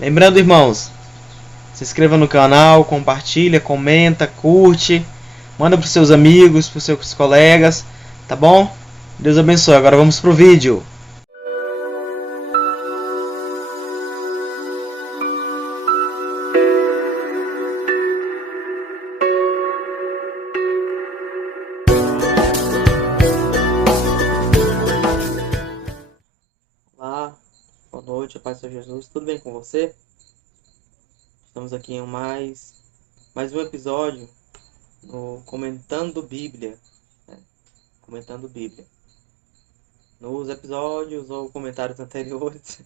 Lembrando, irmãos, se inscreva no canal, compartilha, comenta, curte, manda para os seus amigos, para os seus colegas, tá bom? Deus abençoe. Agora vamos pro vídeo. Olá, boa noite, a paz de Jesus, tudo bem com você? Estamos aqui em mais um episódio no Comentando Bíblia, né? Comentando Bíblia. Nos episódios ou comentários anteriores,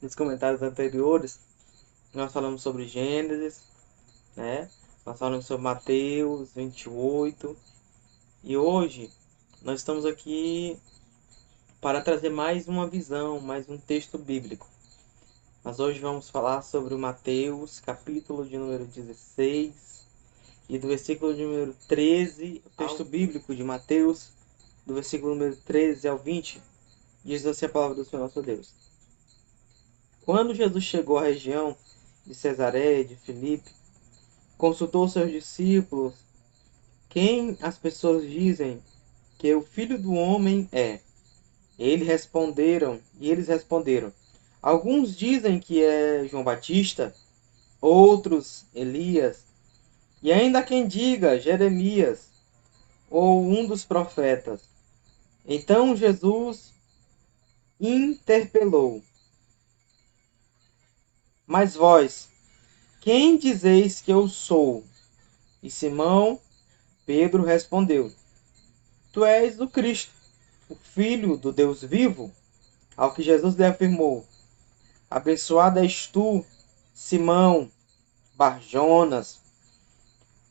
nos comentários anteriores, nós falamos sobre Gênesis, né? Nós falamos sobre Mateus 28 e hoje nós estamos aqui para trazer mais uma visão, mais um texto bíblico. Mas hoje vamos falar sobre o Mateus, capítulo de número 16 e do versículo de número 13, o texto bíblico de Mateus, do versículo número 13 ao 20, diz assim a palavra do Senhor nosso Deus. Quando Jesus chegou à região de Cesareia de Filipe, consultou seus discípulos: quem as pessoas dizem que o Filho do Homem é? Eles responderam, alguns dizem que é João Batista, outros Elias, e ainda quem diga Jeremias ou um dos profetas. Então Jesus interpelou: mas vós, quem dizeis que eu sou? E Simão Pedro respondeu: tu és o Cristo, o Filho do Deus vivo. Ao que Jesus lhe afirmou: abençoado és tu, Simão Barjonas,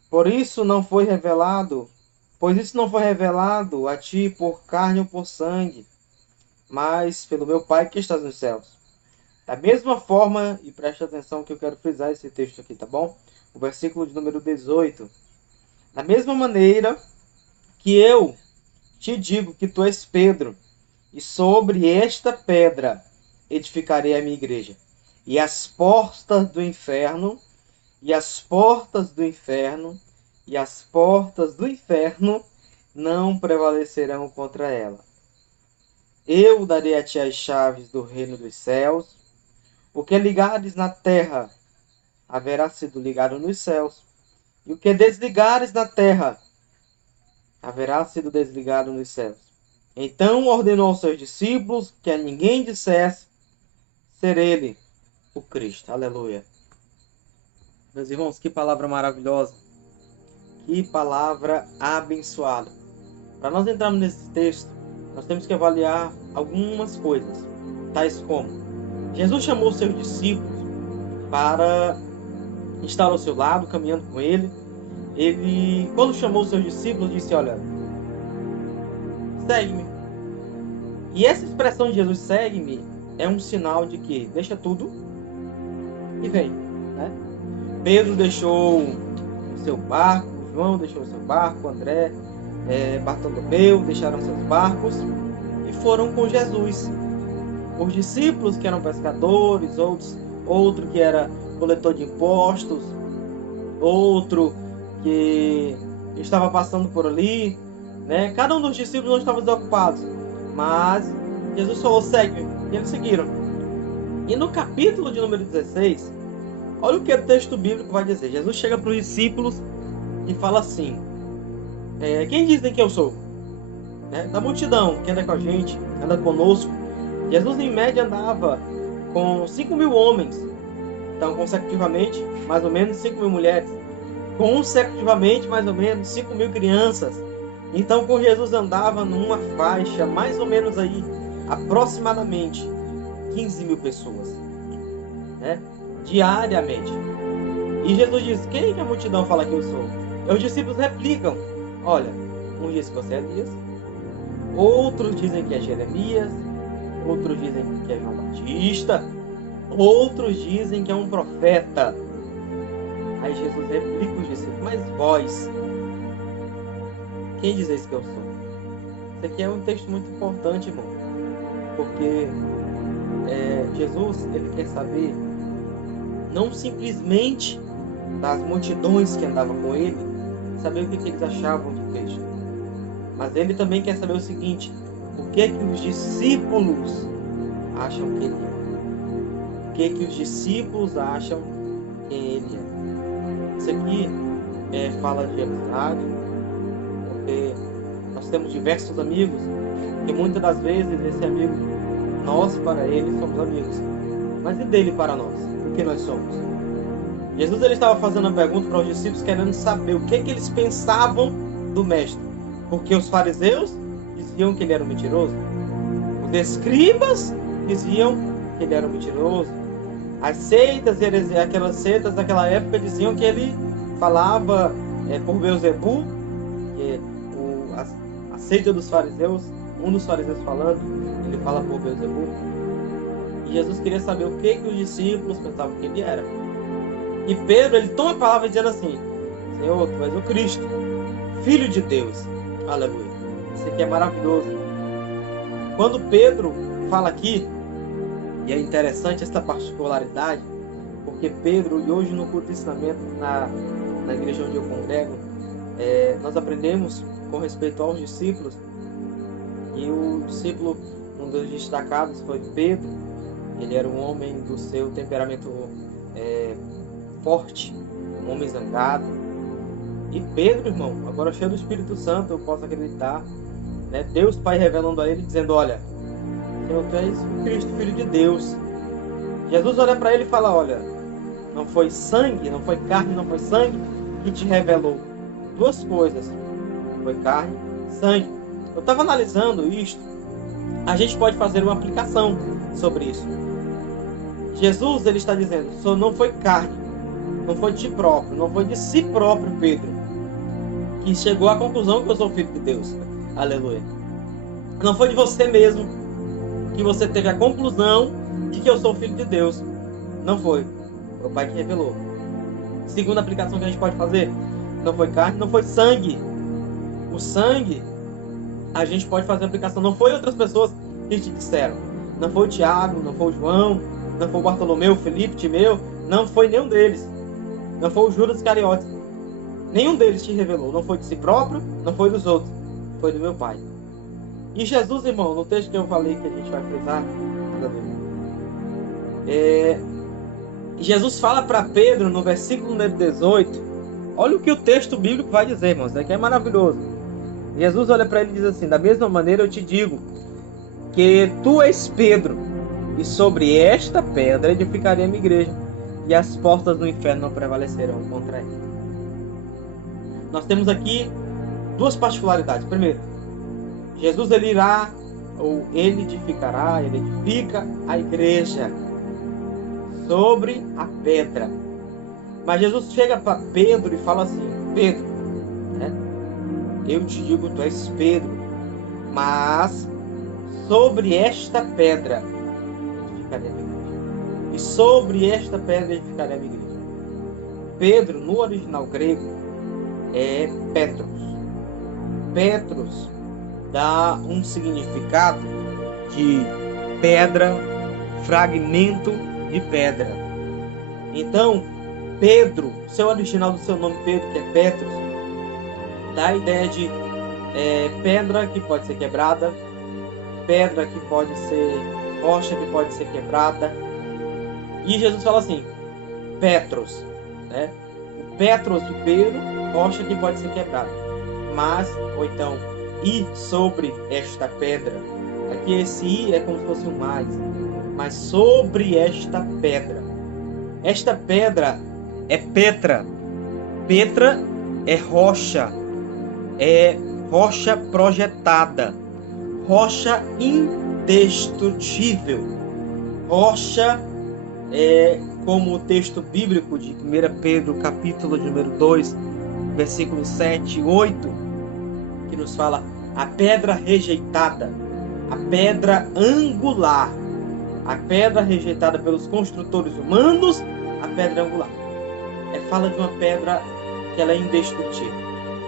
pois isso não foi revelado a ti por carne ou por sangue, mas pelo meu Pai que estás nos céus. Da mesma forma, e preste atenção que eu quero frisar esse texto aqui, tá bom? O versículo de número 18. Da mesma maneira que eu te digo que tu és Pedro, e sobre esta pedra edificarei a minha igreja. E as portas do inferno não prevalecerão contra ela. Eu darei a ti as chaves do reino dos céus. O que ligares na terra haverá sido ligado nos céus, e o que desligares na terra haverá sido desligado nos céus. Então ordenou aos seus discípulos que a ninguém dissesse ser ele o Cristo. Aleluia. Meus irmãos, que palavra maravilhosa. Que palavra abençoada. Para nós entrarmos nesse texto, nós temos que avaliar algumas coisas, tais como: Jesus chamou seus discípulos para estar ao seu lado, caminhando com ele. Ele, quando chamou seus discípulos, disse: olha, segue-me. E essa expressão de Jesus, segue-me, é um sinal de que deixa tudo e vem, né? Pedro deixou o seu barco, João deixou o seu barco, André, Bartolomeu deixaram seus barcos e foram com Jesus. Os discípulos que eram pescadores, outro que era coletor de impostos, outro que estava passando por ali, né? Cada um dos discípulos não estava desocupados, mas Jesus falou: segue-me, e eles seguiram. E no capítulo de número 16, olha o que o texto bíblico vai dizer. Jesus chega para os discípulos e fala assim: quem dizem que eu sou? Da multidão que anda com a gente, anda conosco, Jesus em média andava com 5.000 homens, então consecutivamente mais ou menos 5.000 mulheres, consecutivamente mais ou menos 5.000 crianças. Então com Jesus andava numa faixa mais ou menos aí aproximadamente 15.000 pessoas, né? Diariamente. E Jesus diz: quem que a multidão fala que eu sou? E os discípulos replicam: olha, uns dizem que você é Elias, outros dizem que é Jeremias, outros dizem que é João Batista, outros dizem que é um profeta. Aí Jesus replica os discípulos: mas vós, quem dizeis que eu sou? Isso aqui é um texto muito importante, irmão, porque Jesus, ele quer saber não simplesmente das multidões que andavam com ele, saber o que eles achavam de Cristo, mas ele também quer saber o seguinte: o que os discípulos acham que ele é? O que os discípulos acham que ele é? Isso aqui fala de amizade, porque nós temos diversos amigos e muitas das vezes esse amigo, nós para ele somos amigos, mas e dele para nós? O que nós somos? Jesus, ele estava fazendo uma pergunta para os discípulos, querendo saber o que eles pensavam do mestre, porque os fariseus diziam que ele era um mentiroso, os escribas diziam que ele era um mentiroso, as seitas, aquelas seitas daquela época diziam que ele falava por Beelzebul, que a seita dos fariseus, um dos fariseus falando, ele fala por Beelzebul. E Jesus queria saber o que os discípulos pensavam que ele era. E Pedro, ele toma a palavra dizendo assim: Senhor, tu és o Cristo, Filho de Deus. Aleluia. Isso aqui é maravilhoso. Quando Pedro fala aqui, e é interessante essa particularidade, porque Pedro, e hoje no culto de ensinamento na igreja onde eu congrego, nós aprendemos com respeito aos discípulos, e o discípulo, um dos destacados foi Pedro. Ele era um homem do seu temperamento forte, um homem zangado. E Pedro, irmão, agora cheio do Espírito Santo, eu posso acreditar, né? Deus Pai revelando a ele, dizendo: olha, Senhor, tu és o Cristo, Filho de Deus. Jesus olha para ele e fala: olha, não foi sangue, não foi carne, não foi sangue que te revelou. Duas coisas, foi carne, sangue. Eu estava analisando isto, a gente pode fazer uma aplicação sobre isso. Jesus, ele está dizendo: só não foi carne, não foi de ti próprio, não foi de si próprio, Pedro, que chegou à conclusão que eu sou filho de Deus. Aleluia. Não foi de você mesmo que você teve a conclusão de que eu sou filho de Deus. Não foi. Foi o Pai que revelou. Segunda aplicação que a gente pode fazer: não foi carne, não foi sangue. O sangue, a gente pode fazer a aplicação. Não foi outras pessoas que te disseram. Não foi o Tiago, não foi o João, não foi o Bartolomeu, o Felipe, Timeu. Não foi nenhum deles. Não foi o Judas Iscariotes. Nenhum deles te revelou. Não foi de si próprio, não foi dos outros. Foi do meu Pai. E Jesus, irmão, no texto que eu falei que a gente vai frisar, Jesus fala para Pedro no versículo número 18. Olha o que o texto bíblico vai dizer, irmãos. Isso aqui é maravilhoso. Jesus olha para ele e diz assim: da mesma maneira eu te digo que tu és Pedro, e sobre esta pedra edificarei a minha igreja, e as portas do inferno não prevalecerão contra ela. Nós temos aqui duas particularidades. Primeiro, Jesus, ele irá, ou ele edificará, ele edifica a igreja sobre a pedra. Mas Jesus chega para Pedro e fala assim: Pedro, né? Eu te digo, tu és Pedro, mas sobre esta pedra edificarei a minha igreja. E sobre esta pedra edificarei a minha igreja. Pedro, no original grego, é Petros. Petros dá um significado de pedra, fragmento de pedra. Então, Pedro, seu original do seu nome Pedro, que é Petros, dá a ideia de pedra que pode ser quebrada, pedra que pode ser rocha que pode ser quebrada. E Jesus fala assim: Petros, né? O Petros de Pedro, rocha que pode ser quebrada. Mas, ou então, e sobre esta pedra. Aqui esse i é como se fosse um mais. Mas sobre esta pedra. Esta pedra é Petra. Petra é rocha projetada, rocha indestrutível, rocha como o texto bíblico de 1 Pedro, capítulo número 2, versículos 7 e 8, que nos fala: a pedra rejeitada, a pedra angular, a pedra rejeitada pelos construtores humanos, a pedra angular. Fala de uma pedra que ela é indestrutível.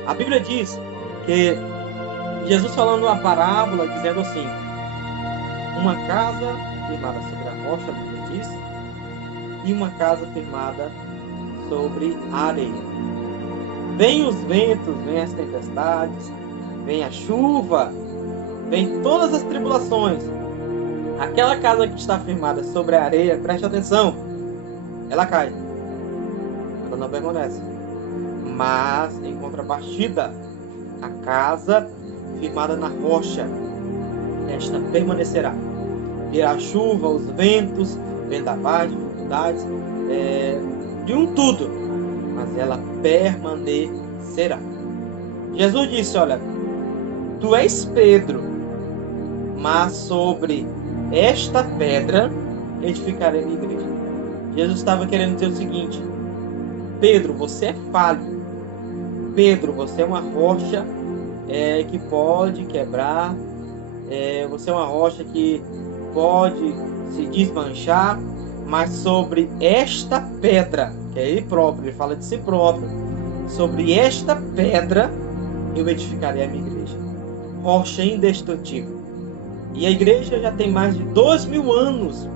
A Bíblia diz que Jesus falando uma parábola, dizendo assim: uma casa firmada sobre a rocha, a Bíblia diz, e uma casa firmada sobre a areia. Vem os ventos, vem as tempestades, vem a chuva, vem todas as tribulações. Aquela casa que está firmada sobre a areia, preste atenção, ela cai. Ela não permanece. Mas, em contrapartida, a casa firmada na rocha, esta permanecerá. Virá a chuva, os ventos, vendavais, dificuldades, de um tudo, mas ela permanecerá. Jesus disse, olha, tu és Pedro, mas sobre esta pedra edificarei a minha igreja. Jesus estava querendo dizer o seguinte: Pedro, você é falho. Pedro, você é uma rocha que pode quebrar. Você é uma rocha que pode se desmanchar. Mas sobre esta pedra, que é ele próprio, ele fala de si próprio, sobre esta pedra eu edificarei a minha igreja. Rocha indestrutível. E a igreja já tem mais de 2000 anos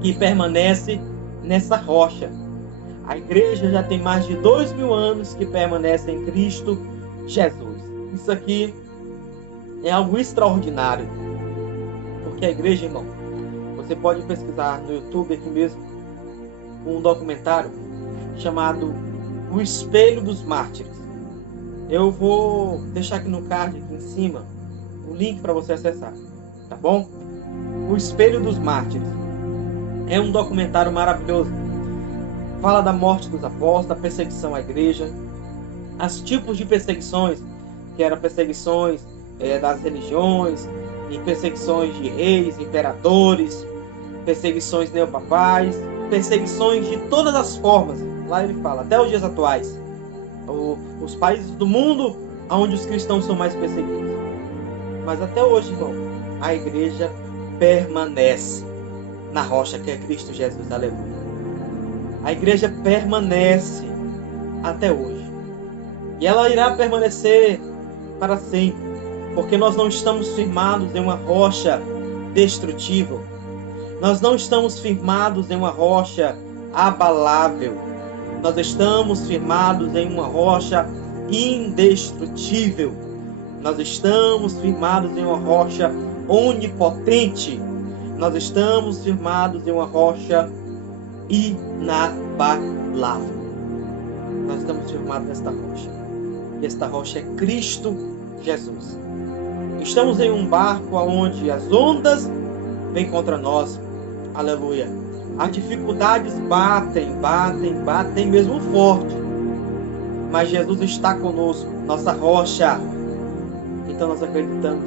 que permanece nessa rocha. A igreja já tem mais de 2000 anos que permanece em Cristo Jesus. Isso aqui é algo extraordinário. Porque a igreja, irmão, você pode pesquisar no YouTube aqui mesmo um documentário chamado O Espelho dos Mártires. Eu vou deixar aqui no card, aqui em cima, o link para você acessar, tá bom? O Espelho dos Mártires é um documentário maravilhoso. Fala da morte dos apóstolos, da perseguição à igreja, os tipos de perseguições, que eram perseguições das religiões, e perseguições de reis, imperadores, perseguições neopapais, perseguições de todas as formas. Lá ele fala, até os dias atuais, os países do mundo onde os cristãos são mais perseguidos. Mas até hoje, irmão, a igreja permanece na rocha que é Cristo Jesus, aleluia. A igreja permanece até hoje. E ela irá permanecer para sempre, porque nós não estamos firmados em uma rocha destrutível. Nós não estamos firmados em uma rocha abalável. Nós estamos firmados em uma rocha indestrutível. Nós estamos firmados em uma rocha onipotente. Nós estamos firmados em uma rocha inabalável. Nós estamos firmados nesta rocha. E esta rocha é Cristo Jesus. Estamos em um barco onde as ondas vêm contra nós. Aleluia. As dificuldades batem mesmo forte. Mas Jesus está conosco, nossa rocha. Então nós acreditamos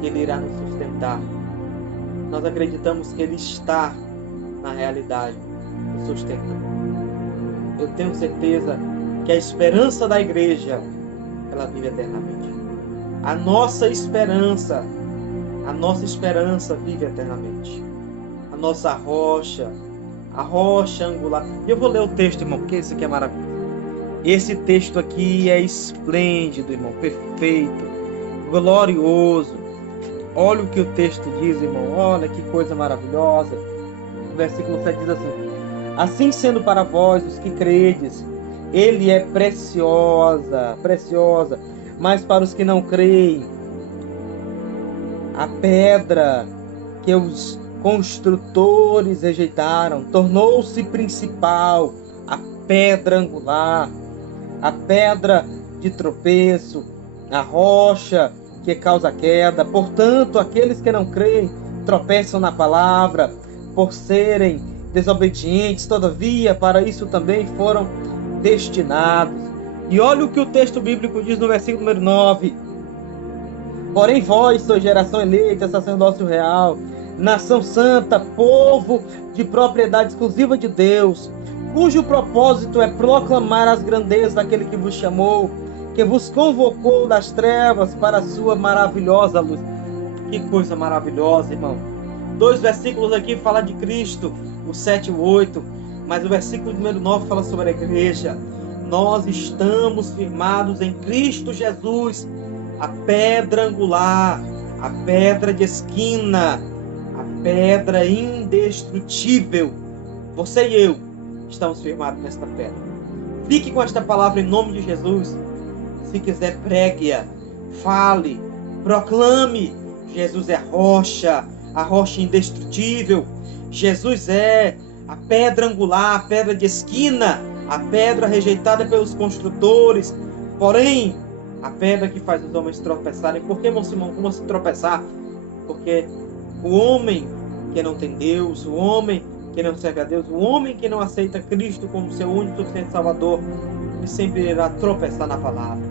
que Ele irá nos sustentar. Nós acreditamos que Ele está na realidade nos sustentando. Eu tenho certeza que a esperança da igreja, ela vive eternamente. A nossa esperança vive eternamente. A nossa rocha, a rocha angular. E eu vou ler o texto, irmão, porque isso aqui é maravilhoso. Esse texto aqui é esplêndido, irmão, perfeito, glorioso. Olha o que o texto diz, irmão, olha que coisa maravilhosa. O versículo 7 diz assim: assim sendo para vós, os que credes, ele é preciosa, mas para os que não creem, a pedra que os construtores rejeitaram tornou-se principal, a pedra angular, a pedra de tropeço, a rocha que causa queda. Portanto, aqueles que não creem tropeçam na palavra por serem desobedientes, todavia para isso também foram destinados. E olha o que o texto bíblico diz no versículo número 9: porém vós sois geração eleita, sacerdócio real, nação santa, povo de propriedade exclusiva de Deus, cujo propósito é proclamar as grandezas daquele que vos chamou, que vos convocou das trevas para a sua maravilhosa luz. Que coisa maravilhosa, irmão. 2 versículos aqui falam de Cristo, o 7 e o 8, mas o versículo número 9 fala sobre a igreja. Nós estamos firmados em Cristo Jesus, a pedra angular, a pedra de esquina, a pedra indestrutível. Você e eu estamos firmados nesta pedra. Fique com esta palavra em nome de Jesus. Se quiser, pregue-a, fale, proclame. Jesus é a rocha indestrutível. Jesus é a pedra angular, a pedra de esquina, a pedra rejeitada pelos construtores, porém, a pedra que faz os homens tropeçarem. Por que, irmão Simão, como se tropeçar? Porque o homem que não tem Deus, o homem que não serve a Deus, o homem que não aceita Cristo como seu único e suficiente Salvador, ele sempre irá tropeçar na palavra.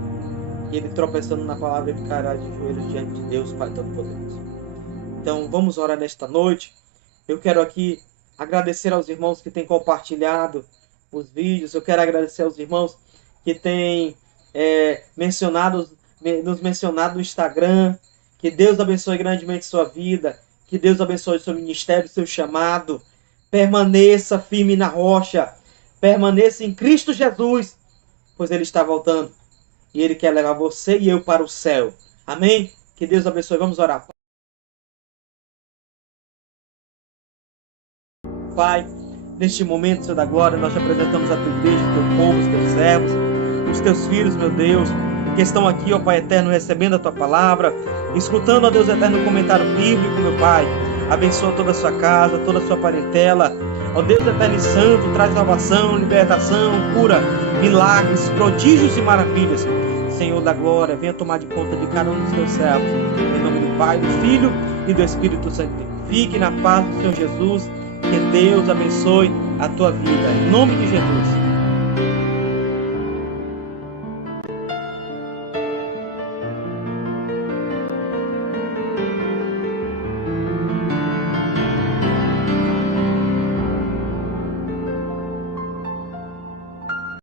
E ele tropeçando na palavra, ele cairá de joelhos diante de Deus, Pai Todo-Poderoso. Então, vamos orar nesta noite. Eu quero aqui agradecer aos irmãos que têm compartilhado os vídeos. Eu quero agradecer aos irmãos que têm nos mencionado no Instagram. Que Deus abençoe grandemente sua vida. Que Deus abençoe seu ministério, seu chamado. Permaneça firme na rocha. Permaneça em Cristo Jesus, pois Ele está voltando. E Ele quer levar você e eu para o céu. Amém? Que Deus abençoe. Vamos orar. Pai, neste momento, Senhor da glória, nós te apresentamos a tua igreja, o teu povo, os teus servos, os teus filhos, meu Deus, que estão aqui, ó Pai eterno, recebendo a tua palavra, escutando, ó Deus eterno, o comentário bíblico, meu Pai. Abençoa toda a sua casa, toda a sua parentela. Ó Deus eterno e santo, traz salvação, libertação, cura, milagres, prodígios e maravilhas. Senhor da glória, venha tomar de conta de cada um dos teus servos. Em nome do Pai, do Filho e do Espírito Santo. Fique na paz do Senhor Jesus. Que Deus abençoe a tua vida. Em nome de Jesus.